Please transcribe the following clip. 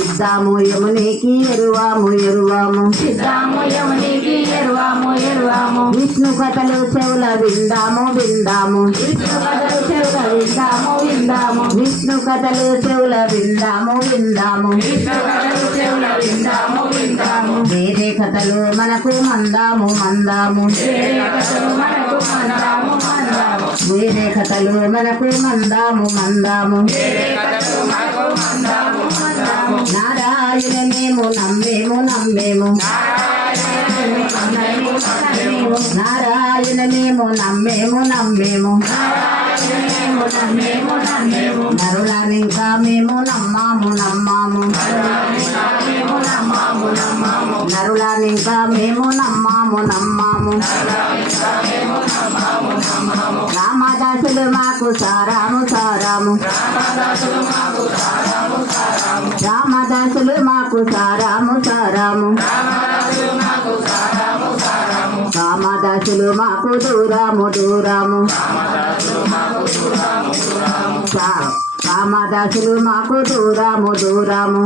ఇద్దాము యమునికి ఎరువాము ఎరువాము ఇద్దాము యమునికి ఎరువాము ఎరువాము విష్ణు కథలు చెవుల విందాము విందాము విష్ణు కథలు చెవుల విందాము విందాము విష్ణు కథలు చెవుల విందాము విందాము విష్ణు కథలు చెవుల విందాము విందాము వేరే కథలు మనకు మందాము మందాము వేరే కథలు మనకు మందాము మందాము వేరే కథలు మనకు మందాము మందాము వేరే కథలు మనకు మందాము మందాము నారాయణమేము నమ్మేము నమ్మేము నారాయణమేము నమ్మేము నమ్మేము నరులనింకా మేము నమ్మాము నమ్మాము నరులనింకా మేము నమ్మాము నమ్మాము రామదాసులు మాకు సారాము సారాము రామదాసులు మాకు సారాము సారాము రామదాసులు మాకు దూరాము దూరాము రామదాసులు మాకు దూరాము దూరాము